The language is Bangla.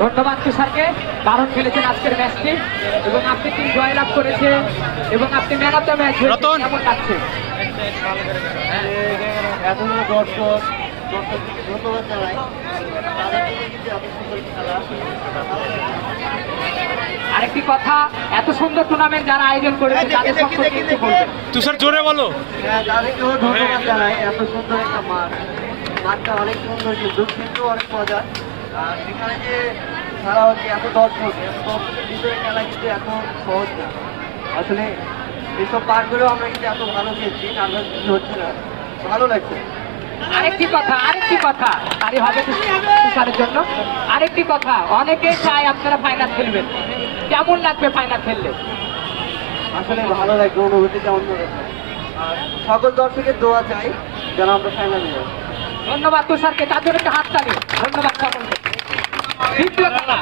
ধন্যবাদ তুষারকে, দারুণ খেলেছেন আজকের ম্যাচটি এবং আপনি টিম জয়লাভ করেছে এবং আপনি ম্যান অফ দ্য ম্যাচ হয়েছে, কেমন লাগছে? এতগুলো দর্শক দর্শকদেরকে ধন্যবাদ জানাই, তাদের জন্য কিন্তু এত সুন্দর খেলা। আরেকটি কথা, এত সুন্দর টুর্নামেন্ট যারা আয়োজন করেছে তাদের সম্পর্কে একটু বলবেন। তুষার জোরে বলো। হ্যাঁ, তাদেরকেও ধন্যবাদ জানাই, এত সুন্দর একটা মাঠ, মাঠটা অনেক সুন্দর কিন্তু অনেক মজা। আর সেখানে যে খেলা হচ্ছে এত দর্শকের ভিতরে খেলা কিন্তু এত সহজ না আসলে। এইসব পার্কগুলো আমরা কিন্তু এত ভালো খেলছি, নার্ভাস হচ্ছে না, ভালো লাগছে। আরেকটি কথা তারই হবে তুষারের জন্য। আরেকটি কথা, অনেকে চায় আপনারা ফাইনাল খেলবেন, কেমন লাগবে ফাইনাল খেললে? আসলে ভালো লাগবে, অনুভূতিটা অন্যরকম। আর সকল দর্শকের দোয়া চাই যেন আমরা ফাইনালে যাই। ধন্যবাদ তুষারকে, তার জন্য একটা হাততালি। ধন্যবাদ সকলকে। দ্বিতীয় খেলা